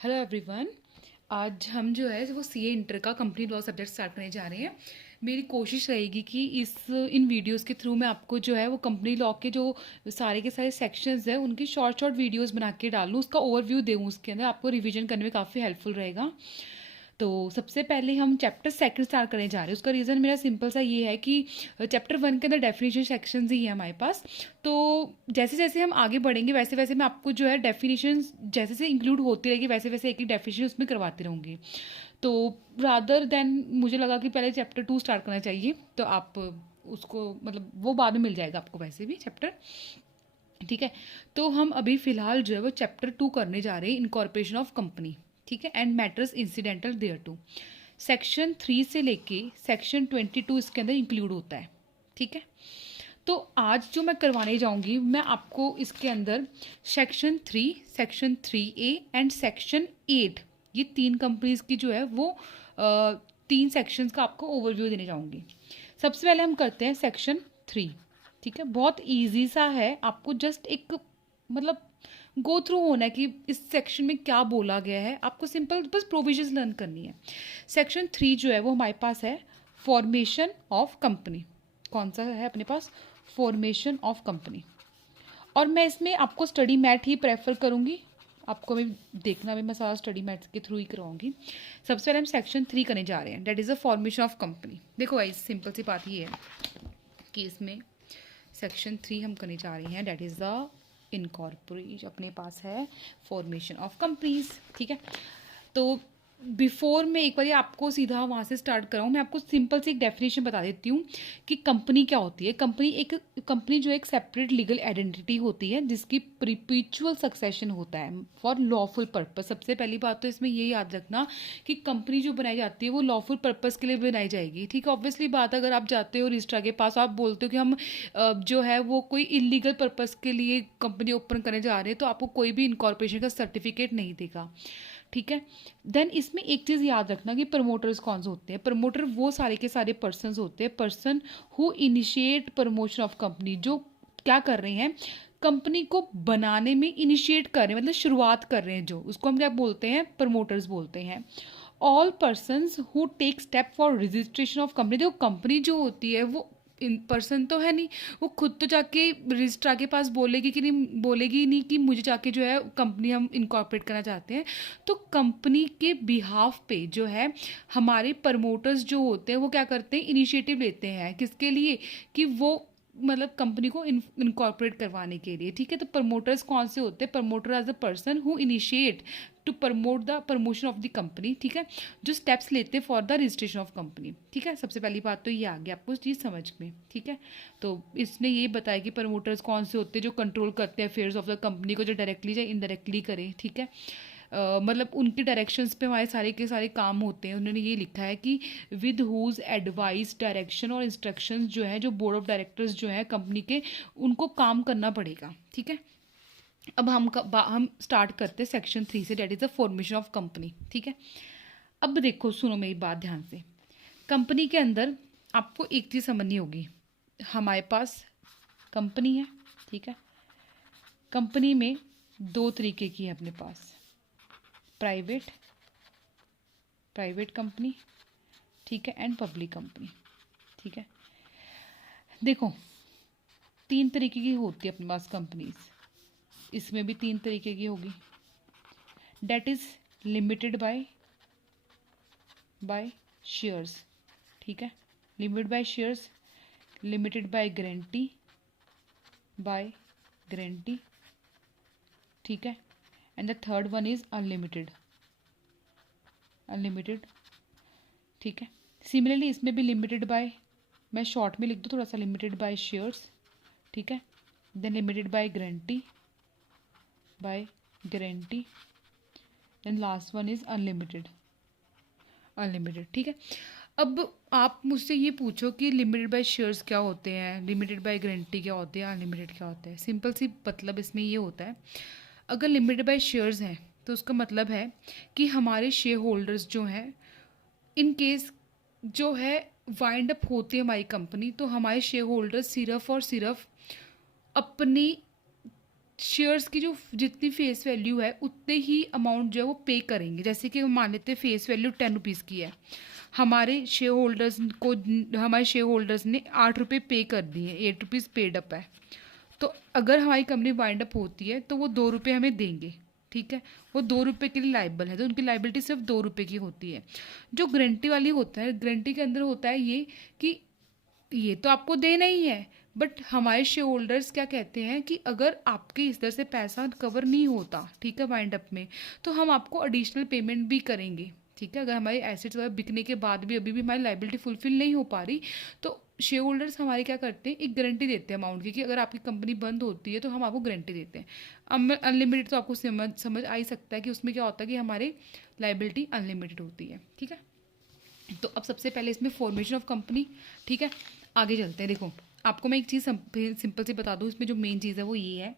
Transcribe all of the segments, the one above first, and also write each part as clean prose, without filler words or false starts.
Hello everyone. आज हम जो है वो सीए इंटर का कंपनी लॉ सब्जेक्ट स्टार्ट करने जा रहे हैं। मेरी कोशिश रहेगी कि इन वीडियोस के थ्रू मैं आपको जो है वो कंपनी लॉ के जो सारे के सारे सेक्शंस है उनकी शॉर्ट शॉर्ट वीडियोस बना के डालूँ, उसका ओवरव्यू दूँ, उसके अंदर आपको रिवीजन करने में काफ़ी हेल्पफुल रहेगा। तो सबसे पहले हम चैप्टर सेकंड स्टार्ट करने जा रहे हैं। उसका रीज़न मेरा सिंपल सा ये है कि चैप्टर वन के अंदर डेफिनेशन सेक्शंस ही है हमारे पास। तो जैसे जैसे हम आगे बढ़ेंगे वैसे वैसे मैं आपको जो है डेफिनेशन जैसे जैसे इंक्लूड होती रहेगी वैसे वैसे एक एक डेफिनेशन उसमें करवाती रहूँगी। तो रादर देन मुझे लगा कि पहले चैप्टर टू स्टार्ट करना चाहिए, तो आप उसको मतलब वो बाद में मिल जाएगा आपको वैसे भी चैप्टर। ठीक है, तो हम अभी फिलहाल जो है वो चैप्टर टू करने जा रहे हैं, इनकॉर्पोरेशन ऑफ कंपनी। ठीक है, and matters incidental thereto. Section 3 से लेके सेक्शन 22 इसके अंदर इंक्लूड होता है। ठीक है, तो आज जो मैं करवाने जाऊंगी मैं आपको इसके अंदर section 3, section 3A and section 8, ये तीन कंपनीज की जो है वो तीन सेक्शंस का आपको ओवरव्यू देने जाऊंगी। सबसे पहले हम करते हैं सेक्शन 3। ठीक है, बहुत इजी सा है, आपको जस्ट एक मतलब गो थ्रू होना है कि इस सेक्शन में क्या बोला गया है, आपको सिंपल बस प्रोविजंस लर्न करनी है। सेक्शन 3 जो है वो हमारे पास है फॉर्मेशन ऑफ कंपनी। कौन सा है अपने पास? Formation of company. और मैं इसमें आपको स्टडी मैट ही प्रेफर करूँगी, आपको भी देखना भी मैं सारा स्टडी मैथ्स के थ्रू ही करवाऊंगी। सबसे पहले हम सेक्शन 3 करने जा रहे हैं, that is the formation of company. देखो भाई सिंपल सी बात ये है कि इसमें सेक्शन 3 हम करने जा रहे हैं, दैट इज़ द इनकॉर्पोरेट अपने पास है फॉर्मेशन ऑफ कंपनीज। ठीक है, तो बिफोर मैं एक बार आपको सीधा वहाँ से स्टार्ट कराऊँ, मैं आपको सिंपल सी एक डेफिनेशन बता देती हूँ कि कंपनी क्या होती है। कंपनी जो एक सेपरेट लीगल आइडेंटिटी होती है जिसकी परपेचुअल सक्सेशन होता है फॉर लॉफुल पर्पस। सबसे पहली बात तो इसमें ये याद रखना कि कंपनी जो बनाई जाती है वो लॉफुल पर्पस के लिए बनाई जाएगी। ठीक है, ऑब्वियसली बात, अगर आप जाते हो रजिस्ट्रार के पास, आप बोलते हो कि हम जो है वो कोई इलीगल पर्पस के लिए कंपनी ओपन करने जा रहे हैं, तो आपको कोई भी इनकॉर्पोरेशन का सर्टिफिकेट नहीं देगा। ठीक है, देन इसमें एक चीज़ याद रखना कि प्रमोटर्स कौन से होते हैं। प्रमोटर वो सारे के सारे पर्सन होते हैं, person who initiate promotion of company, जो क्या कर रहे हैं, कंपनी को बनाने में इनिशिएट कर रहे हैं, मतलब शुरुआत कर रहे हैं, जो उसको हम क्या बोलते हैं, प्रमोटर्स बोलते हैं। All persons who take step for registration of company. देखो कंपनी जो होती है वो इन पर्सन तो है नहीं, वो खुद तो जाके रजिस्ट्रार के पास बोलेगी कि नहीं, बोलेगी नहीं कि मुझे जाके जो है कंपनी हम इनकॉर्पोरेट करना चाहते हैं। तो कंपनी के बिहाफ पे जो है हमारे प्रमोटर्स जो होते हैं वो क्या करते हैं, इनिशिएटिव लेते हैं, किसके लिए, कि वो मतलब कंपनी को इनकॉर्पोरेट करवाने के लिए। ठीक है, तो प्रमोटर्स कौन से होते हैं? Promoter as a person who initiate to promote the promotion of the company. ठीक है, जो स्टेप्स लेते हैं for the registration of company. ठीक है, सबसे पहली बात तो ये आ गया आपको चीज़ समझ में। ठीक है, तो इसने ये बताया कि प्रमोटर्स कौन से होते हैं जो कंट्रोल करते हैं अफेयर्स ऑफ द कंपनी को, जो डायरेक्टली या इनडायरेक्टली करें। ठीक है, मतलब उनके डायरेक्शंस पे हमारे सारे के सारे काम होते हैं। उन्होंने ये लिखा है कि विद हुज एडवाइस, डायरेक्शन और इंस्ट्रक्शंस जो है, जो बोर्ड ऑफ डायरेक्टर्स जो है कंपनी के, उनको काम करना पड़ेगा। ठीक है, अब हम स्टार्ट करते हैं सेक्शन 3 से, that is the formation of company. ठीक है, अब देखो सुनो मेरी बात ध्यान से। कंपनी के अंदर आपको एक चीज़ समझनी होगी, हमारे पास कंपनी है। ठीक है, कंपनी में दो तरीके की है अपने पास, प्राइवेट प्राइवेट कंपनी, ठीक है, एंड पब्लिक कंपनी। ठीक है, देखो तीन तरीके की होती है अपने पास कंपनीज, इसमें भी तीन तरीके की होगी। That is limited by shares. ठीक है, limited by shares, limited by guarantee. ठीक है, and the third one is unlimited. ठीक है, सिमिलरली इसमें भी लिमिटेड बाय, मैं शॉर्ट में लिख दूँ थोड़ा सा, लिमिटेड बाय शेयर्स। ठीक है, then limited by guarantee, then last one is unlimited. ठीक है, अब आप मुझसे ये पूछो कि लिमिटेड बाय शेयर्स क्या होते हैं, लिमिटेड बाय गारंटी क्या होते हैं, अनलिमिटेड क्या होता है। सिंपल सी मतलब इसमें ये होता है, अगर लिमिटेड बाय शेयर्स हैं तो उसका मतलब है कि हमारे शेयर होल्डर्स जो हैं, इन केस जो है वाइंड अप होती है हमारी कंपनी, तो हमारे शेयर होल्डर्स सिर्फ और सिर्फ अपनी शेयर्स की जो जितनी फेस वैल्यू है उतने ही अमाउंट जो है वो पे करेंगे। जैसे कि हम मान लेते हैं फेस वैल्यू 10 रुपीज़ की है, हमारे शेयर होल्डर्स को, हमारे शेयर होल्डर्स ने 8 रुपये पे कर दिए, 8 रुपीज़ पेड अप है। तो अगर हमारी कंपनी वाइंड अप होती है तो वो 2 रुपये हमें देंगे, ठीक है। वो 2 रुपये के लिए लाइबल है, तो उनकी लाइबिलिटी सिर्फ 2 रुपये की होती है। जो गारंटी वाली होता है, गारंटी के अंदर होता है ये कि ये तो आपको देना ही है, बट हमारे शेयर होल्डर्स क्या कहते हैं कि अगर आपके इस तरह से पैसा कवर नहीं होता, ठीक है, वाइंड अप में, तो हम आपको एडिशनल पेमेंट भी करेंगे, ठीक है। अगर हमारे एसेट्स वगैरह बिकने के बाद भी अभी भी हमारी लाइबिलिटी फुलफिल नहीं हो पा रही, तो शेयर होल्डर्स हमारे क्या करते हैं, एक गारंटी देते हैं अमाउंट की कि अगर आपकी कंपनी बंद होती है तो हम आपको गारंटी देते हैं। अब अनलिमिटेड तो आपको समझ आ ही सकता है कि उसमें क्या होता है कि हमारी लाइबिलिटी अनलिमिटेड होती है, ठीक है। तो अब सबसे पहले इसमें फॉर्मेशन ऑफ कंपनी, ठीक है, आगे चलते हैं। देखो आपको मैं एक चीज़ सिंपल सी बता दूँ, इसमें जो मेन चीज़ है वो ये है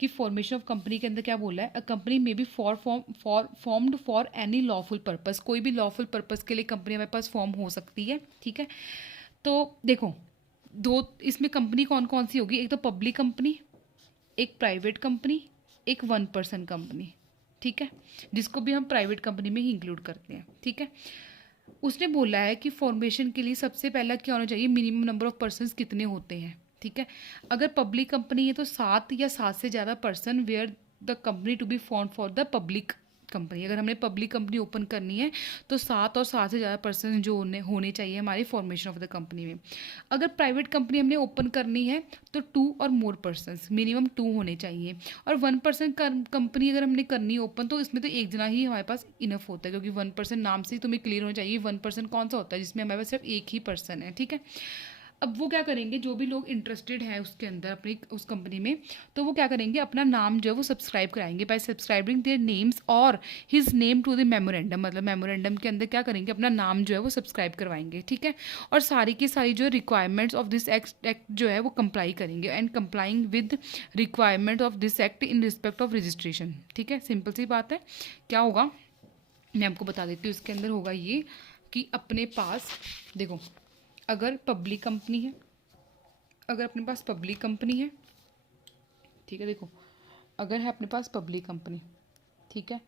कि फॉर्मेशन ऑफ कंपनी के अंदर क्या बोला है, अ कंपनी में be formed for any lawful purpose. कोई भी लॉफुल पर्पस के लिए कंपनी हमारे पास फॉर्म हो सकती है, ठीक है। तो देखो दो इसमें कंपनी कौन कौन सी होगी, एक तो पब्लिक कंपनी, एक प्राइवेट कंपनी, एक 1 पर्सन कंपनी, ठीक है, जिसको भी हम प्राइवेट कंपनी में ही इंक्लूड करते हैं, ठीक है। उसने बोला है कि फॉर्मेशन के लिए सबसे पहला क्या होना चाहिए, मिनिमम नंबर ऑफ पर्सन्स कितने होते हैं, ठीक है। अगर पब्लिक कंपनी है तो 7 या 7 से ज़्यादा person where the company to be form for the public company. अगर हमने पब्लिक कंपनी ओपन करनी है तो 7 और 7 से ज़्यादा पर्सन जो होने चाहिए हमारी फॉर्मेशन ऑफ द कंपनी में। अगर प्राइवेट कंपनी हमने ओपन करनी है तो 2 और मोर पर्सनस, मिनिमम 2 होने चाहिए। और 1 पर्सन कंपनी अगर हमने करनी है ओपन तो इसमें तो एक जना ही हमारे पास इनफ होता है, क्योंकि 1 पर्सन नाम से ही तुम्हें क्लियर होना चाहिए 1 पर्सन कौन सा होता है, जिसमें हमारे पास सिर्फ एक ही पर्सन है, ठीक है। अब वो क्या करेंगे, जो भी लोग इंटरेस्टेड हैं उसके अंदर अपनी उस कंपनी में, तो वो क्या करेंगे, अपना नाम जो है वो सब्सक्राइब कराएंगे बाय सब्सक्राइबिंग देयर नेम्स और his name to the memorandum. मतलब मेमोरेंडम के अंदर क्या करेंगे, अपना नाम जो है वो सब्सक्राइब करवाएंगे, ठीक है। और सारी की सारी जो रिक्वायरमेंट्स ऑफ दिस एक्ट जो है वो कंप्लाई करेंगे, and complying with requirement of this act in respect of registration, ठीक है। सिंपल सी बात है। क्या होगा मैं आपको बता देती हूँ, इसके अंदर होगा ये कि अपने पास देखो, अगर पब्लिक कंपनी है, अगर अपने पास पब्लिक कंपनी है, ठीक है, देखो अगर है अपने पास पब्लिक कंपनी, ठीक है,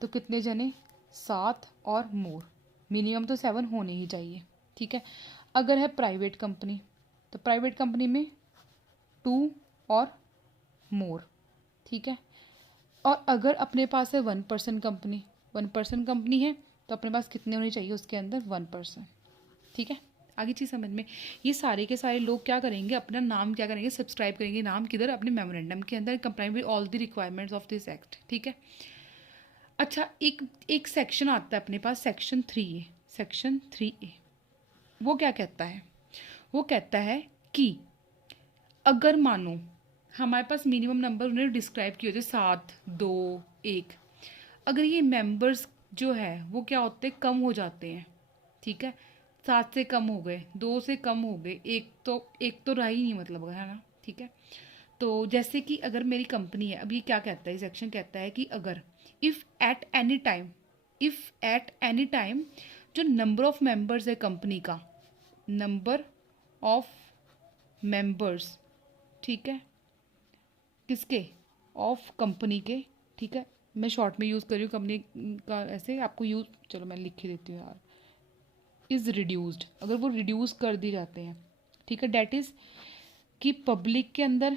तो कितने जने, 7 और मोर, मिनिमम तो 7 होने ही चाहिए, ठीक है। अगर है प्राइवेट कंपनी तो प्राइवेट कंपनी में 2 और मोर, ठीक है। और अगर अपने पास है 1 पर्सन कंपनी, 1 पर्सन कंपनी है तो अपने पास कितने होने चाहिए उसके अंदर, 1 पर्सन, ठीक है। आगे चीज़ समझ में, ये सारे के सारे लोग क्या करेंगे, अपना नाम क्या करेंगे, सब्सक्राइब करेंगे, नाम किधर, अपने मेमोरेंडम के अंदर, complying with all the requirements of this act, ठीक है। अच्छा, एक सेक्शन आता है अपने पास, सेक्शन 3A। सेक्शन 3A वो क्या कहता है, वो कहता है कि अगर मानो हमारे पास मिनिमम नंबर उन्होंने डिस्क्राइब किए होते 7, 2, 1, अगर ये मेंबर्स जो है वो क्या होते हैं, कम हो जाते हैं, ठीक है। 7 से कम हो गए, 2 से कम हो गए, एक तो रहा ही नहीं, मतलब है ना, ठीक है। तो जैसे कि अगर मेरी कंपनी है, अब ये क्या कहता है, सेक्शन कहता है कि अगर इफ़ एट एनी टाइम जो नंबर ऑफ मेंबर्स है कंपनी का, नंबर ऑफ मेंबर्स, ठीक है, किसके, ऑफ कंपनी के, ठीक है। मैं शॉर्ट में यूज़ कर रही हूँ कंपनी का, ऐसे आपको यूज़, चलो मैं लिख ही देती हूँ यार, इज़ रिड्यूस्ड, अगर वो रिड्यूस कर दी जाते हैं, ठीक है, डैट इज़ कि पब्लिक के अंदर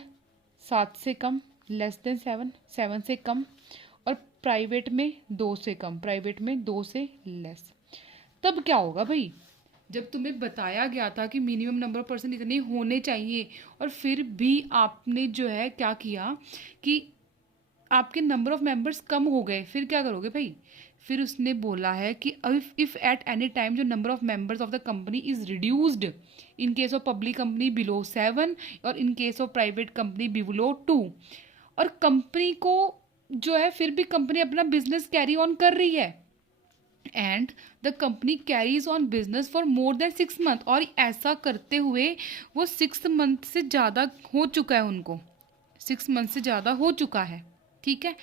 7 से कम, लेस देन 7, 7 से कम, और प्राइवेट में 2 से कम, प्राइवेट में 2 से लेस। तब क्या होगा भाई, जब तुम्हें बताया गया था कि मिनिमम नंबर ऑफ पर्सन इतने होने चाहिए और फिर भी आपने जो है क्या किया कि आपके नंबर ऑफ मेंबर्स कम हो गए, फिर क्या करोगे भाई, फिर उसने बोला है कि इफ़ एट एनी टाइम जो number of members of the company is reduced, in case of public company below 7 और in case of private company below 2, और कंपनी को जो है फिर भी कंपनी अपना बिजनेस कैरी ऑन कर रही है, and the company carries on business for more than 6 month, और ऐसा करते हुए वो 6 मंथ से ज़्यादा हो चुका है, उनको 6 मंथ से ज़्यादा हो चुका है, ठीक है।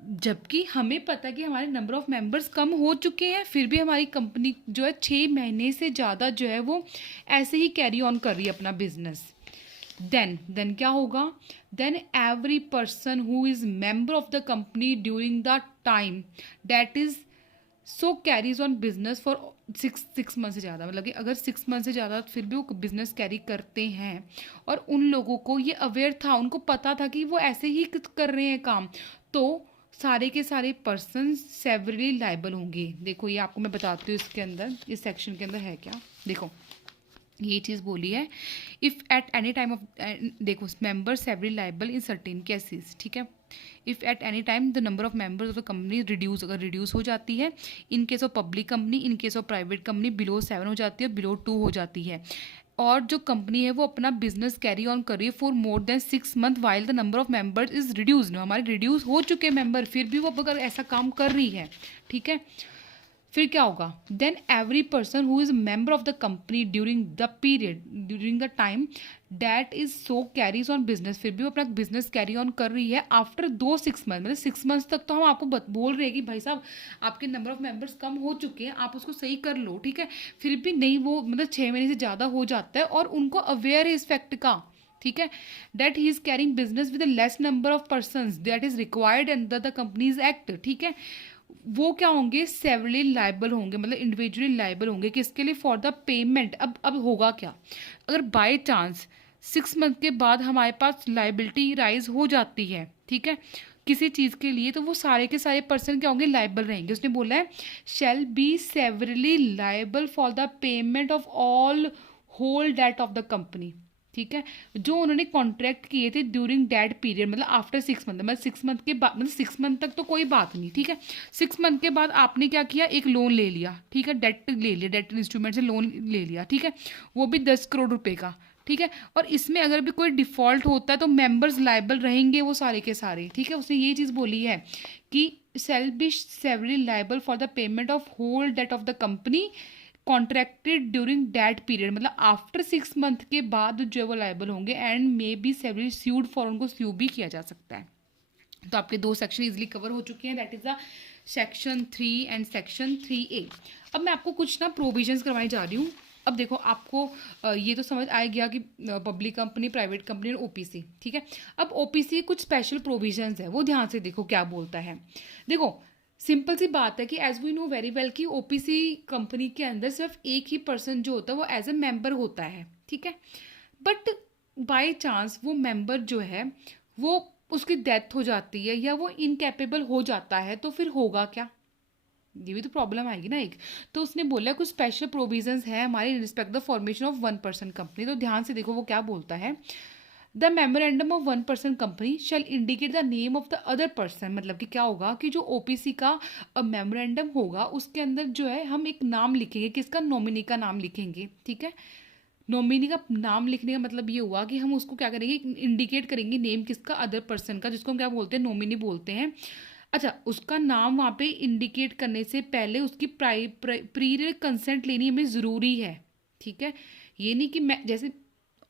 जबकि हमें पता है कि हमारे नंबर ऑफ मेंबर्स कम हो चुके हैं, फिर भी हमारी कंपनी जो है 6 महीने से ज़्यादा जो है वो ऐसे ही कैरी ऑन कर रही है अपना बिजनेस, देन क्या होगा, then every person who is member of the company during the time that is so carries on business for six month से ज़्यादा, मतलब कि अगर 6 मंथ से ज़्यादा फिर भी वो बिजनेस कैरी करते हैं और उन लोगों को ये अवेयर था, उनको पता था कि वो ऐसे ही कर रहे हैं काम, तो सारे के सारे पर्सन सेवरली लाइबल होंगे। देखो ये आपको मैं बताती हूँ इसके अंदर, इस सेक्शन के अंदर है क्या, देखो ये चीज़ बोली है, if at any time of, देखो member severally liable in certain cases, ठीक है, if at any time the number of members of the company reduce, अगर रिड्यूस हो जाती है, in case of public company, in case of private company below 7 हो जाती है, बिलो 2 हो जाती है, और जो कंपनी है वो अपना बिजनेस कैरी ऑन कर रही है for more than 6 month while the number of members is reduce, हमारे रिड्यूस हो चुके हैं मेंबर, फिर भी वो अगर ऐसा काम कर रही है, ठीक है, फिर क्या होगा, then every person who is member of the company during the period, during the time that is so carries on business, फिर भी वो अपना बिजनेस कैरी ऑन कर रही है आफ्टर 6 मंथ, मतलब 6 मंथ तक तो हम आपको बोल रहे हैं कि भाई साहब आपके नंबर ऑफ मेंबर्स कम हो चुके हैं, आप उसको सही कर लो, ठीक है, फिर भी नहीं, वो मतलब 6 महीने से ज़्यादा हो जाता है और उनको अवेयर है इस फैक्ट का, ठीक है, that he is carrying business with less number of person that is required under the companies act, ठीक है, वो क्या होंगे, सेवरली लाइबल होंगे, मतलब इंडिविजुअली लाइबल होंगे, किसके लिए, फॉर द पेमेंट। अब होगा क्या, अगर बाय चांस 6 मंथ के बाद हमारे पास लाइबिलिटी राइज हो जाती है, ठीक है, किसी चीज़ के लिए, तो वो सारे के सारे पर्सन क्या होंगे, लाइबल रहेंगे। उसने बोला है shall be severally liable for the payment of all whole debt of the company, ठीक है, जो उन्होंने कॉन्ट्रैक्ट किए थे ड्यूरिंग दैट पीरियड, मतलब आफ्टर 6 मंथ, मतलब 6 मंथ के बाद, मतलब 6 मंथ तक तो कोई बात नहीं, ठीक है, 6 मंथ के बाद आपने क्या किया, एक लोन ले लिया, ठीक है, डेट ले लिया, डेट इंस्ट्रूमेंट से लोन ले लिया, ठीक है, वो भी 10 करोड़ रुपए का, ठीक है, और इसमें अगर भी कोई डिफॉल्ट होता है तो मेंबर्स लाइबल रहेंगे वो सारे के सारे, ठीक है, उसने ये चीज़ बोली है कि shall be severally liable for the payment of whole debt of the company contracted during that period, मतलब आफ्टर 6 मंथ के बाद जो है वो लाइबल होंगे, and may be severally sued for, उनको स्यू भी किया जा सकता है। तो आपके 2 सेक्शन इजिली कवर हो चुके हैं, that is the section 3 and section 3A। अब मैं आपको कुछ ना प्रोविजंस करवाई जा रही हूँ। अब देखो आपको ये तो समझ आ गया कि पब्लिक कंपनी, प्राइवेट कंपनी और ओपीसी, ठीक है, अब ओपीसी कुछ स्पेशल प्रोविजंस है, वो ध्यान से देखो क्या बोलता है। देखो सिंपल सी बात है कि as we know very well कि ओपीसी कंपनी के अंदर सिर्फ एक ही पर्सन जो होता है वो एज ए मेंबर होता है, ठीक है, बट बाय चांस वो मेंबर जो है वो उसकी डेथ हो जाती है या वो इनकैपेबल हो जाता है, तो फिर होगा क्या, ये भी तो प्रॉब्लम आएगी ना एक। तो उसने बोला कुछ स्पेशल प्रोविजंस है हमारे respect the formation of 1 person company, तो ध्यान से देखो वो क्या बोलता है, the memorandum of 1 person company shall indicate the name of the other person, मतलब कि क्या होगा कि जो ओपीसी का मेमोरेंडम होगा उसके अंदर जो है हम एक नाम लिखेंगे, किसका, नॉमिनी का नाम लिखेंगे, ठीक है, नॉमिनी का नाम लिखने का मतलब ये हुआ कि हम उसको क्या करेंगे, इंडिकेट करेंगे नेम किसका, अदर पर्सन का, जिसको हम क्या बोलते हैं, नॉमिनी बोलते हैं। अच्छा, उसका नाम वहाँ पे इंडिकेट करने से पहले उसकी प्रीयर कंसेंट लेनी हमें ज़रूरी है, ठीक है, ये नहीं कि मैं, जैसे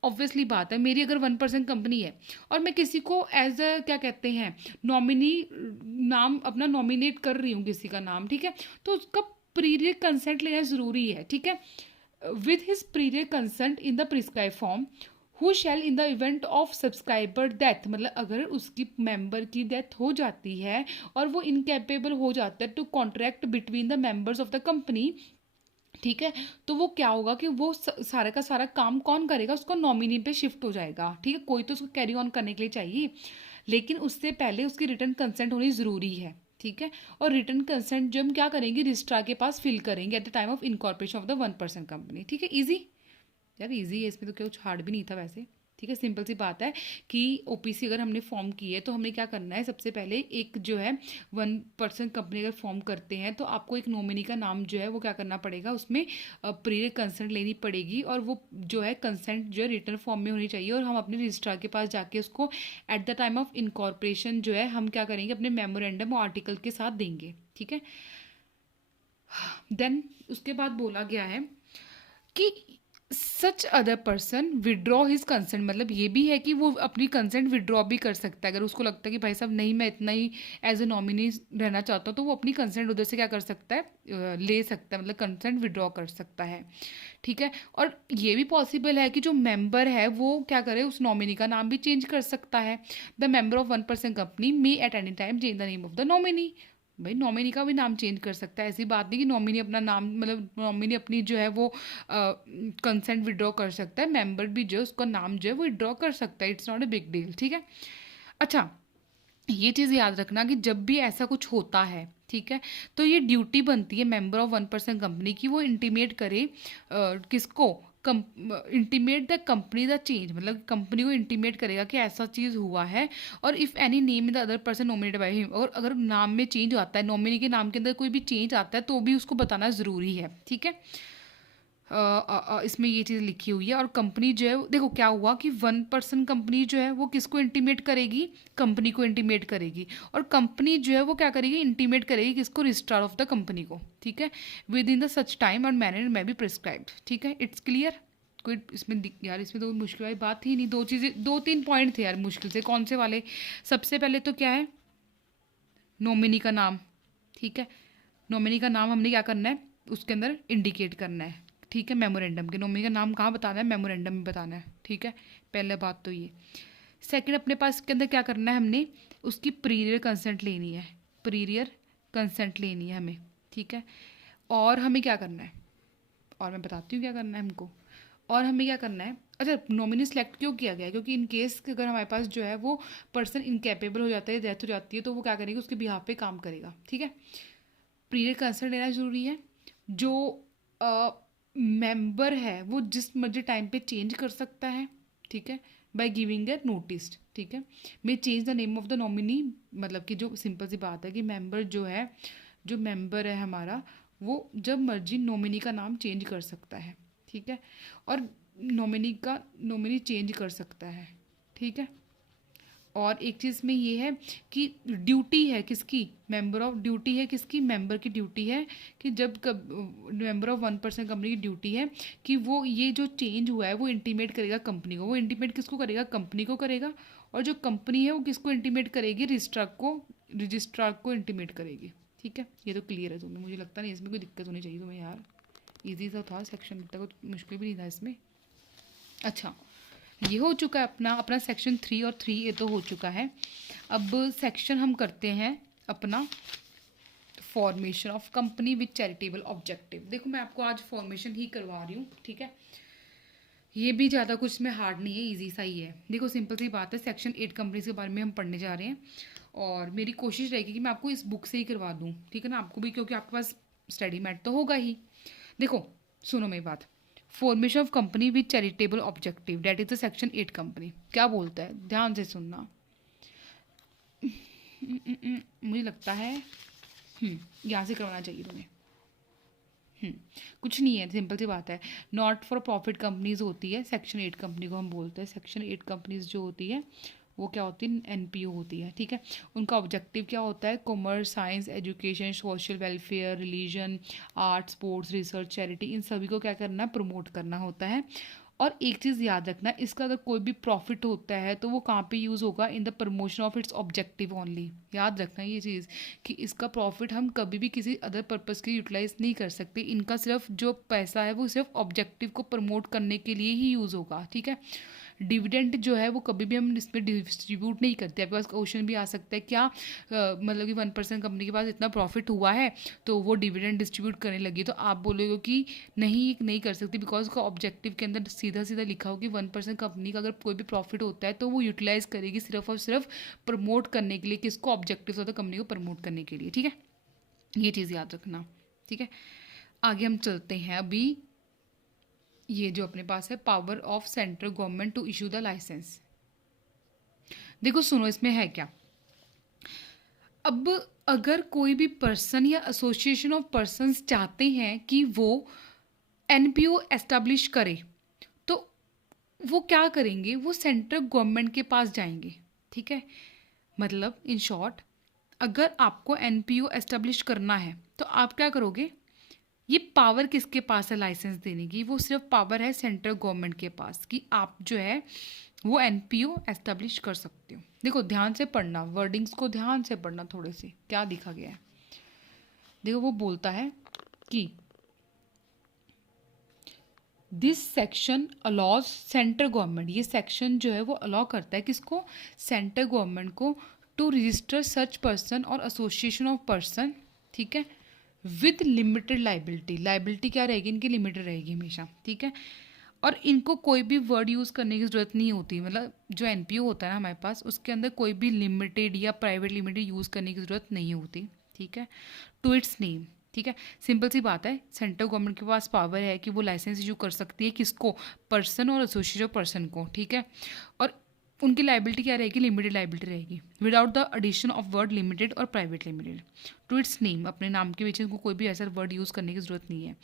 ऑब्वियसली बात है मेरी अगर 1 पर्सन कंपनी है और मैं किसी को एज अ क्या कहते हैं नॉमिनी नाम अपना नॉमिनेट कर रही हूँ किसी का नाम, ठीक है, तो उसका प्रीयर कंसेंट लेना ज़रूरी है, ठीक है, with his prior consent in the prescribe form, who shall in the event of subscriber death, मतलब अगर उसकी मेंबर की डेथ हो जाती है और वो इनकेपेबल हो जाता है to contract between the members of the company, ठीक है, तो वो क्या होगा कि वो सारा का सारा काम कौन करेगा, उसका नॉमिनी पे शिफ्ट हो जाएगा, ठीक है, कोई तो उसको कैरी ऑन करने के लिए चाहिए, लेकिन उससे पहले उसकी रिटर्न कंसेंट होनी ज़रूरी है, ठीक है, और रिटर्न कंसेंट जो हम क्या करेंगे रजिस्ट्रार के पास फिल करेंगे at the time of incorporation of the 1 person company, ठीक है, ईजी, यार ईजी है, इसमें तो कुछ हार्ड भी नहीं था वैसे, ठीक है, सिंपल सी बात है कि ओपीसी अगर हमने फॉर्म की है तो हमने क्या करना है, सबसे पहले एक जो है 1 पर्सन कंपनी अगर फॉर्म करते हैं तो आपको एक नॉमिनी का नाम जो है वो क्या करना पड़ेगा, उसमें प्रीयर कंसेंट लेनी पड़ेगी, और वो जो है कंसेंट जो है रिटर्न फॉर्म में होनी चाहिए, और हम अपने रजिस्ट्रार के पास जाके उसको at the time of incorporation जो है हम क्या करेंगे, अपने मेमोरेंडम और आर्टिकल के साथ देंगे, ठीक है। देन उसके बाद बोला गया है कि such other person withdraw his consent, मतलब ये भी है कि वो अपनी कंसेंट विड्रॉ भी कर सकता है। अगर उसको लगता है कि भाई साहब नहीं, मैं इतना ही एज ए नॉमिनी रहना चाहता हूँ, तो वो अपनी कंसेंट उधर से क्या कर सकता है, ले सकता है, मतलब कंसेंट विड्रॉ कर सकता है। ठीक है। और ये भी पॉसिबल है कि जो मेंबर है वो क्या करे, उस नॉमिनी का नाम भी चेंज कर सकता है। The member of 1% company may at any time change the name of the nominee. भाई नॉमिनी का भी नाम चेंज कर सकता है, ऐसी बात नहीं कि नॉमिनी अपना नाम, मतलब नॉमिनी अपनी जो है वो कंसेंट विड्रॉ कर सकता है, मेंबर भी जो है उसका नाम जो है वो विड्रॉ कर सकता है। It's not a big deal. ठीक है। अच्छा, ये चीज़ याद रखना कि जब भी ऐसा कुछ होता है, ठीक है, तो ये ड्यूटी बनती है मेंबर ऑफ 1% कंपनी की, वो इंटीमेट करे किसको, intimate the company the change, मतलब कंपनी को इंटीमेट करेगा कि ऐसा चीज़ हुआ है। और if any name in the other person nominated by him, और अगर नाम में चेंज आता है, नॉमिनी के नाम के अंदर कोई भी चेंज आता है, तो भी उसको बताना ज़रूरी है। ठीक है। इसमें ये चीज़ लिखी हुई है। और कंपनी जो है देखो क्या हुआ कि 1% कंपनी जो है वो किसको इंटीमेट करेगी, कंपनी को इंटीमेट करेगी। और कंपनी जो है वो क्या करेगी, इंटीमेट करेगी किसको, रजिस्ट्रार ऑफ द कंपनी को। ठीक है। With in the such time और मैनर में भी प्रिस्क्राइब्ड। ठीक है। It's clear. कोई इसमें यार इसमें तो मुश्किल वाली बात थी नहीं, दो चीज़ें, 2-3 पॉइंट थे यार मुश्किल से। कौन से वाले? सबसे पहले तो क्या है, नॉमिनी का नाम। ठीक है। नॉमिनी का नाम हमने क्या करना है, उसके अंदर इंडिकेट करना है। ठीक है। मेमोरेंडम के नॉमिनी का नाम कहाँ बताना है, मेमोरेंडम में बताना है। ठीक है। पहले बात तो ये। सेकंड, अपने पास इसके अंदर क्या करना है, हमने उसकी प्रीरियर कंसेंट लेनी है। प्रीरियर कंसेंट लेनी है हमें। ठीक है। और हमें क्या करना है, और मैं बताती हूँ क्या करना है हमको। और हमें क्या करना है, अच्छा नॉमिनी सेलेक्ट क्यों किया गया है, क्योंकि इन केस अगर हमारे पास जो है वो पर्सन इनकेपेबल हो जाता है, डेथ हो जाती है, तो वो क्या करेगा, उसके बिहाफ पे काम करेगा। ठीक है। प्रीवियर कंसर्न लेना जरूरी है। जो मेंबर है वो जिस मर्जी टाइम पे चेंज कर सकता है। ठीक है। By giving a notice. ठीक है। मे change the name of the nominee, मतलब कि जो सिंपल सी बात है कि मेंबर जो है, जो मेंबर है हमारा, वो जब मर्जी नॉमिनी का नाम चेंज कर सकता है। ठीक है। और नॉमिनी चेंज कर सकता है। ठीक है। और एक चीज़ में ये है कि ड्यूटी है किसकी, मेंबर ऑफ, ड्यूटी है किसकी, मेंबर की ड्यूटी है कि जब मेंबर ऑफ 1% कंपनी की ड्यूटी है कि वो ये जो चेंज हुआ है वो इंटीमेट करेगा कंपनी को। वो इंटीमेट किसको करेगा, कंपनी को करेगा। और जो कंपनी है वो किसको इंटीमेट करेगी, रजिस्ट्रार को इंटीमेट करेगी। ठीक है। ये तो क्लियर है तुम्हें, मुझे लगता नहीं इसमें कोई दिक्कत होनी चाहिए तुम्हें यार। ईजी सा था सेक्शन, इतना कुछ मुश्किल भी नहीं था इसमें। अच्छा, ये हो चुका है अपना अपना सेक्शन 3 और 3 ये तो हो चुका है। अब सेक्शन हम करते हैं अपना formation of company with charitable objective. देखो मैं आपको आज फॉर्मेशन ही करवा रही हूँ। ठीक है। ये भी ज़्यादा कुछ में हार्ड नहीं है, इजी सा ही है। देखो सिंपल सी बात है, सेक्शन 8 कंपनीज के बारे में हम पढ़ने जा रहे हैं। और मेरी कोशिश रहेगी कि मैं आपको इस बुक से ही करवा दूँ। ठीक है ना, आपको भी, क्योंकि आपके पास स्टडी मैट तो होगा ही। देखो सुनो मेरी बात। Formation of company with charitable objective, that is the section 8 company क्या बोलता है, ध्यान से सुनना। मुझे लगता है यहाँ से करवाना चाहिए तुम्हें। कुछ नहीं है, सिंपल सी बात है। नॉट फॉर प्रॉफिट कंपनीज होती है, सेक्शन 8 कंपनी को हम बोलते हैं। सेक्शन 8 कंपनीज जो होती है वो क्या होती है, एनपीओ होती है। ठीक है। उनका ऑब्जेक्टिव क्या होता है, commerce, science, education, social welfare, religion, art, sports, research, charity, इन सभी को क्या करना है, प्रमोट करना होता है। और एक चीज़ याद रखना, इसका अगर कोई भी प्रॉफिट होता है तो वो कहाँ पे यूज़ होगा, in the promotion of its objective only. याद रखना ये चीज़ कि इसका प्रॉफिट हम कभी भी किसी अदर पर्पज़ के यूटिलाइज नहीं कर सकते। इनका सिर्फ जो पैसा है वो सिर्फ ऑब्जेक्टिव को प्रमोट करने के लिए ही यूज़ होगा। ठीक है। डिविडेंड जो है वो कभी भी हम इसमें डिस्ट्रीब्यूट नहीं करते। आपके पास क्वेश्चन भी आ सकता है क्या, मतलब कि 1% कंपनी के पास इतना प्रॉफिट हुआ है तो वो डिविडेंड डिस्ट्रीब्यूट करने लगी, तो आप बोलोगे कि नहीं कर सकती, बिकॉज उसका ऑब्जेक्टिव के अंदर सीधा सीधा लिखा हो कि 1% कंपनी का अगर कोई भी प्रॉफिट होता है तो वो यूटिलाइज करेगी सिर्फ और सिर्फ प्रमोट करने के लिए। किसको, ऑब्जेक्टिव होता है कंपनी को प्रमोट करने के लिए। ठीक है। ये चीज़ याद रखना। ठीक है। आगे हम चलते हैं। अभी ये जो अपने पास है, power of central government to issue the licence. देखो सुनो इसमें है क्या। अब अगर कोई भी पर्सन या एसोसिएशन ऑफ पर्संस चाहते हैं कि वो एनपीओ एस्टेब्लिश करे, तो वो क्या करेंगे, वो सेंट्रल गवर्नमेंट के पास जाएंगे। ठीक है। मतलब इन शॉर्ट, अगर आपको एनपीओ एस्टेब्लिश करना है तो आप क्या करोगे, ये पावर किसके पास है लाइसेंस देने की? वो सिर्फ पावर है सेंट्रल गवर्नमेंट के पास कि आप जो है वो एनपीओ एस्टेब्लिश कर सकते हो। देखो ध्यान से पढ़ना, वर्डिंग्स को ध्यान से पढ़ना, थोड़े से क्या लिखा गया है। देखो वो बोलता है कि दिस सेक्शन अलॉज सेंट्रल गवर्नमेंट, ये सेक्शन जो है वो अलाउ करता है किसको? सेंट्रल गवर्नमेंट को टू रजिस्टर सच पर्सन और एसोसिएशन ऑफ पर्सन, ठीक है, विद लिमिटेड लाइबिलिटी। लाइबिलिटी क्या रहेगी इनकी? लिमिटेड रहेगी हमेशा, ठीक है। और इनको कोई भी वर्ड यूज़ करने की ज़रूरत नहीं होती, मतलब जो एनपीओ होता है ना हमारे पास, उसके अंदर कोई भी लिमिटेड या प्राइवेट लिमिटेड यूज़ करने की ज़रूरत नहीं होती, ठीक है, टू इट्स नेम, ठीक है। सिंपल सी बात है, सेंट्रल गवर्नमेंट के पास पावर है कि वो लाइसेंस इशू कर सकती है किसको? पर्सन और एसोसिएशन ऑफ पर्सन को, ठीक है। और उनकी लाइबिलिटी क्या रहेगी? लिमिटेड लाइबिलिटी रहेगी, without the addition of word limited और private limited to its name. अपने नाम के पीछे उनको कोई भी ऐसा वर्ड यूज़ करने की ज़रूरत नहीं है।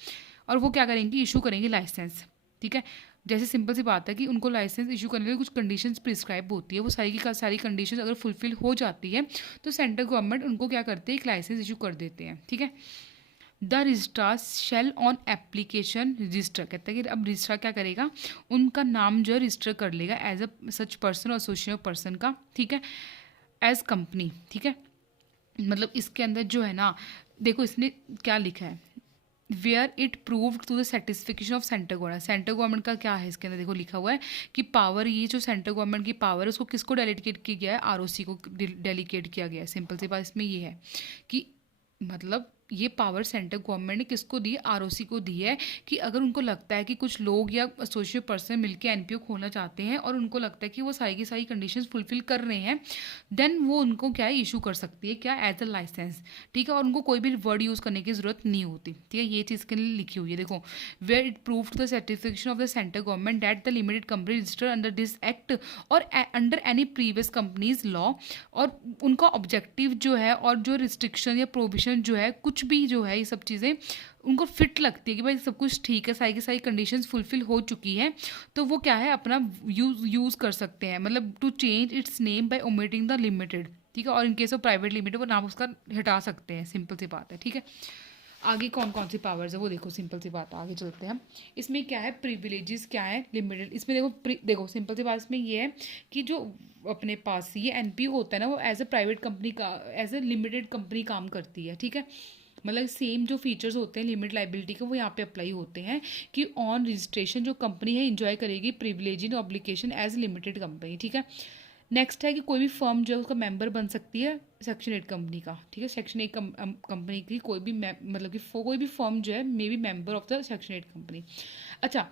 और वो क्या करेंगी? इशू करेंगे लाइसेंस, ठीक है। जैसे सिंपल सी बात है कि उनको लाइसेंस इशू करने के लिए कुछ कंडीशंस प्रिस्क्राइब होती है, वो सारी की सारी कंडीशंस अगर फुलफिल हो जाती है तो सेंट्रल गवर्नमेंट उनको क्या करते हैं? एक लाइसेंस इशू कर देते हैं, ठीक है। The registrar shall on application register, कहता है कि अब रजिस्ट्रार क्या करेगा? उनका नाम जो है रजिस्टर कर लेगा एज अ सच पर्सन और एसोसिएशन ऑफ पर्सन का, ठीक है, एज कंपनी, ठीक है। मतलब इसके अंदर जो है ना, देखो इसने क्या लिखा है, where it proved to the satisfaction of central government. Central government का क्या है इसके अंदर? देखो लिखा हुआ है कि पावर, ये जो सेंट्रल गवर्नमेंट की पावर है उसको किसको डेलीगेट किया गया है? आरओसी को डेलीगेट किया गया है। सिंपल सी बात इसमें ये है कि मतलब ये पावर सेंट्रल गवर्नमेंट ने किसको दी? आरओसी को दी है कि अगर उनको लगता है कि कुछ लोग या एसोसिएट पर्सन मिलकर एनपीओ खोलना चाहते हैं और उनको लगता है कि वो सारी की सारी कंडीशंस फुलफिल कर रहे हैं, देन वो उनको क्या है? इशू कर सकती है, क्या? एज अ लाइसेंस, ठीक है। और उनको कोई भी वर्ड यूज़ करने की ज़रूरत नहीं होती, ठीक है। ये चीज़ के लिए लिखी हुई है, देखो, where it prove the certification of the central government that the limited company register under this act और under any previous companies law. और उनका ऑब्जेक्टिव जो है और जो रिस्ट्रिक्शन या प्रोविजन जो है, कुछ भी जो है, ये सब चीज़ें उनको फिट लगती है कि भाई सब कुछ ठीक है, सारी की सारी कंडीशंस फुलफिल हो चुकी है, तो वो क्या है? अपना यूज़ कर सकते हैं, मतलब to change its name by omitting the limited, ठीक है। और in case of private limited वो नाम उसका हटा सकते हैं, सिंपल सी बात है, ठीक है। आगे कौन कौन सी पावर्स है वो देखो, सिंपल सी बात है, आगे चलते हैं हम। इसमें क्या है? प्रिविलेजेस क्या है? लिमिटेड। इसमें देखो देखो सिंपल सी बात इसमें ये है कि जो अपने पास ये एनपीओ होता है ना, वो एज अ प्राइवेट कंपनी का, एज अ लिमिटेड कंपनी काम करती है, ठीक है। मतलब सेम जो फीचर्स होते हैं लिमिट लाइबिलिटी के वो यहाँ पे अप्लाई होते हैं कि ऑन रजिस्ट्रेशन जो कंपनी है इंजॉय करेगी प्रिविलेज इन ऑब्लिगेशन एज लिमिटेड कंपनी, ठीक है। नेक्स्ट है कि कोई भी फर्म जो है उसका मेंबर बन सकती है सेक्शन 8 कंपनी का, ठीक है। सेक्शन 8 कंपनी की कोई भी मतलब कि कोई भी फर्म जो है may be member of the section 8 company. अच्छा,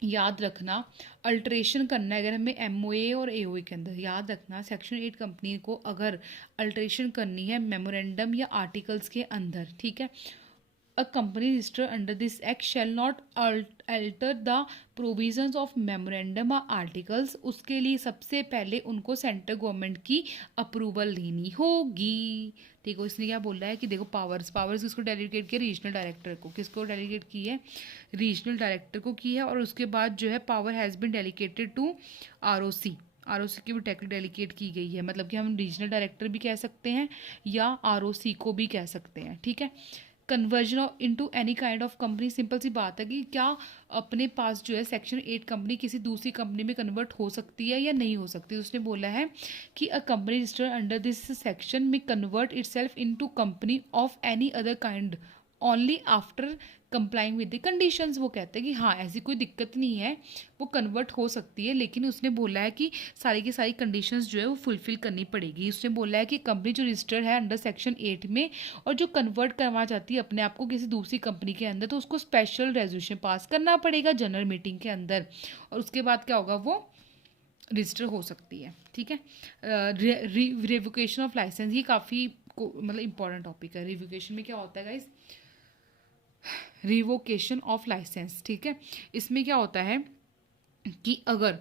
याद रखना अल्ट्रेशन करना है अगर हमें एमओए और एओए के अंदर, याद रखना सेक्शन 8 कंपनी को अगर अल्ट्रेशन करनी है मेमोरेंडम या आर्टिकल्स के अंदर, ठीक है, a company register under this act shall not alter the provisions of memorandum और आर्टिकल्स। उसके लिए सबसे पहले उनको सेंट्रल गवर्नमेंट की अप्रूवल लेनी होगी। देखो इसने क्या बोल रहा है कि देखो पावर्स किसको डेलीगेट किया? रीजनल डायरेक्टर को। किसको डेलीगेट की है? रीजनल डायरेक्टर को की है। और उसके बाद जो है power has been delegated to ROC की भी डेलीगेट की गई है। मतलब कि हम रीजनल डायरेक्टर भी कह सकते हैं या आरओसी को भी कह सकते हैं, ठीक है। Conversion of into any kind of company, simple सी बात है कि क्या अपने पास जो है सेक्शन 8 कंपनी किसी दूसरी कंपनी में कन्वर्ट हो सकती है या नहीं हो सकती। उसने बोला है कि a company registered under this section में convert itself into company of any other kind only after complying with the conditions. वो कहते हैं कि हाँ ऐसी कोई दिक्कत नहीं है, वो कन्वर्ट हो सकती है, लेकिन उसने बोला है कि सारी की सारी कंडीशंस जो है वो फुलफिल करनी पड़ेगी। उसने बोला है कि कंपनी जो रजिस्टर्ड है अंडर सेक्शन 8 में और जो कन्वर्ट करवा चाहती है अपने आप को किसी दूसरी कंपनी के अंदर, तो उसको स्पेशल रेजोल्यूशन पास करना पड़ेगा जनरल मीटिंग के अंदर, और उसके बाद क्या होगा? वो रजिस्टर हो सकती है, ठीक है। रिवोकेशन ऑफ लाइसेंस, ये काफ़ी मतलब इंपॉर्टेंट टॉपिक है। रिवोकेशन में क्या होता है गाइस? रिवोकेशन ऑफ लाइसेंस, ठीक है। इसमें क्या होता है कि अगर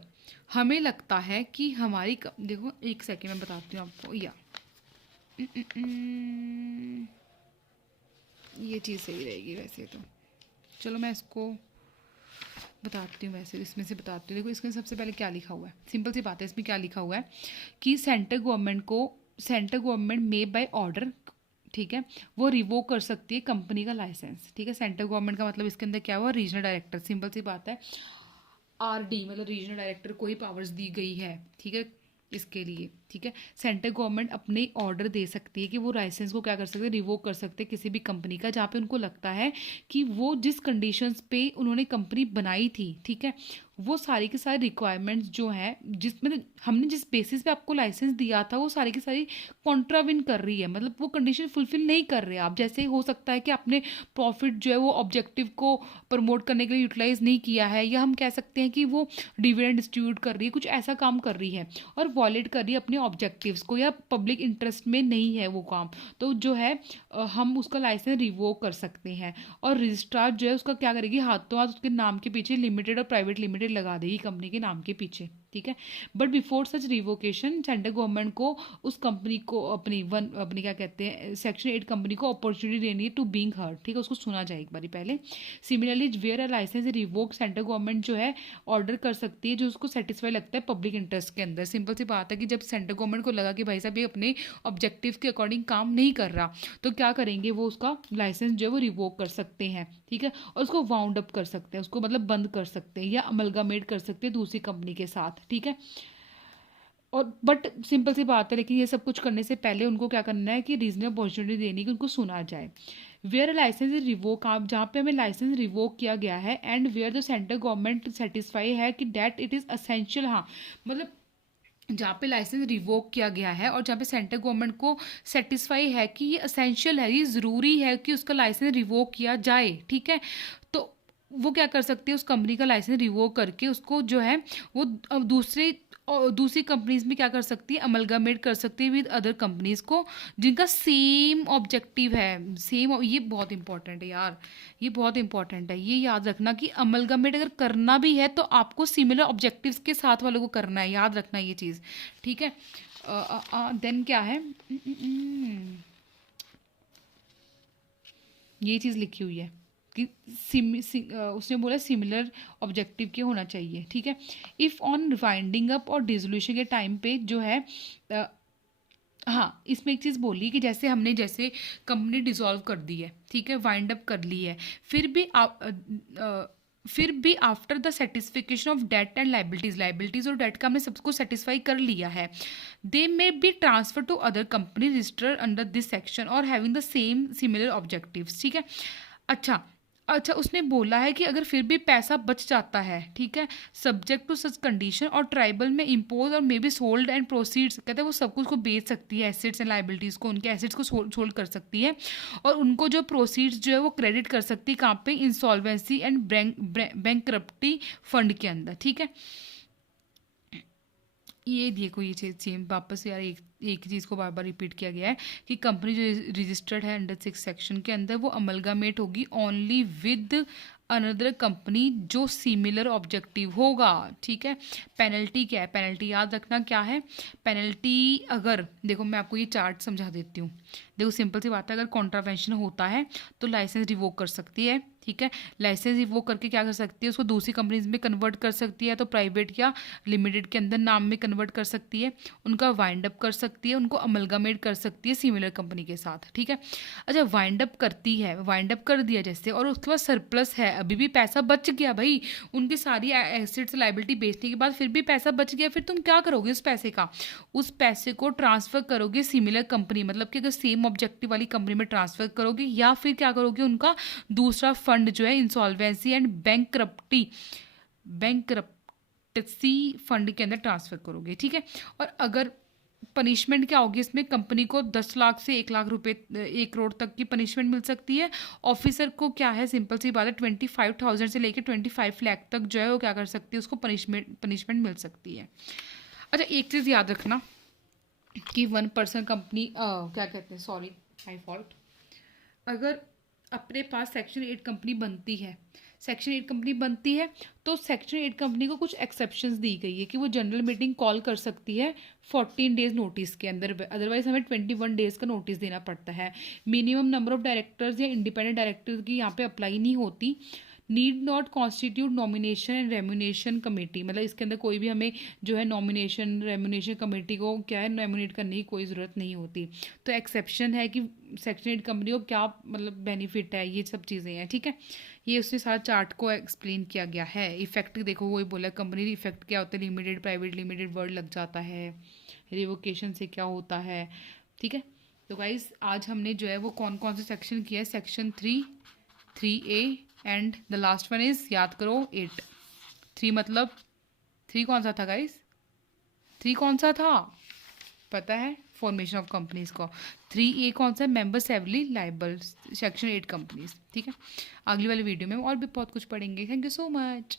हमें लगता है कि हमारी देखो एक सेकेंड में बताती हूँ आपको, या ये चीज़ सही रहेगी वैसे तो, चलो मैं इसको बताती हूँ, वैसे इसमें से बताती हूँ। देखो इसमें सबसे पहले क्या लिखा हुआ है, सिंपल सी बात है, इसमें क्या लिखा हुआ है कि सेंट्रल गवर्नमेंट में बाय ऑर्डर ठीक है, वो रिवोक कर सकती है कंपनी का लाइसेंस। ठीक है, सेंट्रल गवर्नमेंट का मतलब इसके अंदर क्या हुआ, रीजनल डायरेक्टर, सिंपल सी बात है। आरडी मतलब रीजनल डायरेक्टर को ही पावर्स दी गई है। ठीक है, इसके लिए। ठीक है, सेंट्रल गवर्नमेंट अपने ऑर्डर दे सकती है कि वो लाइसेंस को क्या कर सकते हैं, रिवोक कर सकते हैं किसी भी कंपनी का, जहाँ पे उनको लगता है कि वो जिस कंडीशंस पे उन्होंने कंपनी बनाई थी, ठीक है, वो सारी की सारी रिक्वायरमेंट्स जो हैं, जिस मतलब हमने जिस बेसिस पे आपको लाइसेंस दिया था, वो सारी की सारी कॉन्ट्राविन कर रही है, मतलब वो कंडीशन फुलफिल नहीं कर रहे आप। जैसे हो सकता है कि आपने प्रॉफिट जो है वो ऑब्जेक्टिव को प्रमोट करने के लिए यूटिलाइज नहीं किया है, या हम कह सकते हैं कि वो डिविडेंड डिस्ट्रीब्यूट कर रही है, कुछ ऐसा काम कर रही है और वॉलेट कर रही है अपने ऑब्जेक्टिव्स को, या पब्लिक इंटरेस्ट में नहीं है वो काम, तो जो है हम उसका लाइसेंस रिवोक कर सकते हैं। और रजिस्ट्रार जो है उसका क्या करेगी, हाथों हाथ उसके नाम के पीछे लिमिटेड और प्राइवेट लिमिटेड लगा देगी कंपनी के नाम के पीछे। ठीक है, but before such revocation central government को उस कंपनी को अपनी क्या कहते हैं सेक्शन 8 कंपनी को अपॉर्चुनिटी देनी है टू बीइंग हर्ड। ठीक है, उसको सुना जाए एक बारी पहले। Similarly where a licence revoke, central government जो है ऑर्डर कर सकती है जो उसको सेटिस्फाई लगता है पब्लिक इंटरेस्ट के अंदर। सिंपल सी बात है कि जब सेंट्रल गवर्नमेंट को लगा कि भाई साहब ये अपने ऑब्जेक्टिव के अकॉर्डिंग काम नहीं कर रहा, तो क्या करेंगे, वो उसका लाइसेंस जो है वो रिवोक कर सकते हैं। ठीक है, और उसको वाउंड अप कर सकते हैं, उसको मतलब बंद कर सकते हैं या अमलगामेट कर सकते हैं दूसरी कंपनी के साथ। ठीक है, और बट सिंपल सी बात है, लेकिन ये सब कुछ करने से पहले उनको क्या करना है कि रीजनेबल अपॉर्चुनिटी देनी, कि उनको सुना जाए। वेयर लाइसेंस इज रिवोक, आप जहाँ पे हमें लाइसेंस रिवोक किया गया है, and where the central government satisfy है कि डैट इट इज़ असेंशियल, हाँ मतलब जहाँ पे लाइसेंस रिवोक किया गया है और जहाँ पे सेंट्रल गवर्नमेंट को सेटिस्फाई है कि ये असेंशियल है, ये ज़रूरी है कि उसका लाइसेंस रिवोक किया जाए। ठीक है, तो वो क्या कर सकती है, उस कंपनी का लाइसेंस रिवोक करके उसको जो है वो अब दूसरी कंपनीज में क्या कर सकती है, अमलगामेट कर सकती है विद अदर कंपनीज को जिनका सेम ऑब्जेक्टिव है, सेम। ये बहुत इंपॉर्टेंट है यार, ये बहुत इंपॉर्टेंट है, ये याद रखना कि अमलगामेट अगर करना भी है तो आपको सिमिलर ऑब्जेक्टिव्स के साथ वालों को करना है, याद रखना ये चीज़। ठीक है, देन क्या है, ये चीज़ लिखी हुई है कि उसने बोला सिमिलर ऑब्जेक्टिव के होना चाहिए। ठीक है, इफ़ ऑन वाइंडिंग अप और डिसोल्यूशन के टाइम पे जो है हाँ, इसमें एक चीज़ बोली कि जैसे कंपनी डिसॉल्व कर दी है, ठीक है, वाइंड अप कर ली है, फिर भी after the satisfaction of debt and liabilities और डेट का हमने सबको सेटिस्फाई कर लिया है, they may be transfer to other company registered under this section और having the same similar objectives. ठीक है, अच्छा अच्छा, उसने बोला है कि अगर फिर भी पैसा बच जाता है, ठीक है, सब्जेक्ट टू सच कंडीशन और ट्राइबल में इम्पोज और may be sold and proceeds, कहते हैं वो सब कुछ को बेच सकती है, एसेट्स एंड लाइबिलिटीज़ को, उनके एसेट्स को सोल्ड कर सकती है और उनको जो प्रोसीड्स जो है वो क्रेडिट कर सकती है कहाँ पे, इंसॉल्वेंसी एंड बैंकरप्टी फंड के अंदर। ठीक है, ये देखो ये चीज़ सेम वापस यार एक चीज़ को बार बार रिपीट किया गया है कि कंपनी जो रजिस्टर्ड है अंडर 6 सेक्शन के अंदर वो अमलगामेट होगी ओनली विद अनदर कंपनी जो सिमिलर ऑब्जेक्टिव होगा। ठीक है, पेनल्टी क्या है, पेनल्टी याद रखना क्या है, पेनल्टी अगर देखो मैं आपको ये चार्ट समझा देती हूँ। देखो सिंपल सी बात है, अगर कॉन्ट्रावेंशन होता है तो लाइसेंस रिवोक कर सकती है। ठीक है, लाइसेंस रिवोक करके क्या कर सकती है, उसको दूसरी कंपनीज में कन्वर्ट कर सकती है, तो प्राइवेट या लिमिटेड के अंदर नाम में कन्वर्ट कर सकती है, उनका वाइंड अप कर सकती है, उनको अमलगामेट कर सकती है सिमिलर कंपनी के साथ। ठीक है, अच्छा वाइंड अप करती है, वाइंड अप कर दिया जैसे, और उसके बाद सरप्लस है, अभी भी पैसा बच गया भाई, उनकी सारी एसेट्स लाइबिलिटी बेचने के बाद फिर भी पैसा बच गया, फिर तुम क्या करोगे उस पैसे का, उस पैसे को ट्रांसफर करोगे सिमिलर कंपनी, मतलब कि अगर सेम ऑब्जेक्टिव वाली कंपनी में ट्रांसफर करोगे, या फिर क्या करोगे उनका दूसरा फंड जो है इंसॉल्वेंसी एंड बैंकरप्टेसी फंड के अंदर ट्रांसफर करोगे। ठीक है, और अगर पनिशमेंट क्या होगी इसमें, कंपनी को 10 लाख से 1 लाख रुपए 1 करोड़ तक की पनिशमेंट मिल सकती है। ऑफिसर को क्या है, सिंपल सी बात है, 25,000 से लेकर 25 लाख तक जो है वो क्या कर सकती है, उसको पनिशमेंट मिल सकती है। अच्छा एक चीज़ याद रखना कि 1% कंपनी क्या कहते हैं, सॉरी माय फॉल्ट, अगर अपने पास सेक्शन 8 कंपनी बनती है, सेक्शन 8 कंपनी बनती है तो सेक्शन 8 कंपनी को कुछ एक्सेप्शंस दी गई है कि वो जनरल मीटिंग कॉल कर सकती है 14 डेज नोटिस के अंदर, अदरवाइज हमें 21 डेज का नोटिस देना पड़ता है। मिनिमम नंबर ऑफ डायरेक्टर्स या इंडिपेंडेंट डायरेक्टर्स की यहाँ पे अप्लाई नहीं होती। Need not constitute nomination and रेम्यूनेशन committee, मतलब इसके अंदर कोई भी हमें जो है नॉमिनेशन रेम्यूनेशन कमेटी को क्या है नॉमिनेट करने की कोई ज़रूरत नहीं होती। तो एक्सेप्शन है कि सेक्शन 8 कंपनी को क्या मतलब बेनिफिट है, ये सब चीज़ें हैं, ठीक है। ये उसने सारा चार्ट को एक्सप्लेन किया गया है। इफेक्ट देखो वही बोला, कंपनी इफेक्ट क्या होता है, लिमिटेड प्राइवेट लिमिटेड वर्ड लग जाता है, रिवोकेशन से क्या होता है, ठीक है। तो गाइज आज हमने जो है वो कौन कौन से सेक्शन किया है, section 3, 3A and the last one is याद करो 8। 3 मतलब 3 कौन सा था गाइज, 3 कौन सा था पता है, फॉर्मेशन ऑफ कंपनीज को। 3A कौन सा, members heavily liable, section 8 companies, ठीक है। अगली वाली वीडियो में और भी बहुत कुछ पढ़ेंगे। Thank you so much.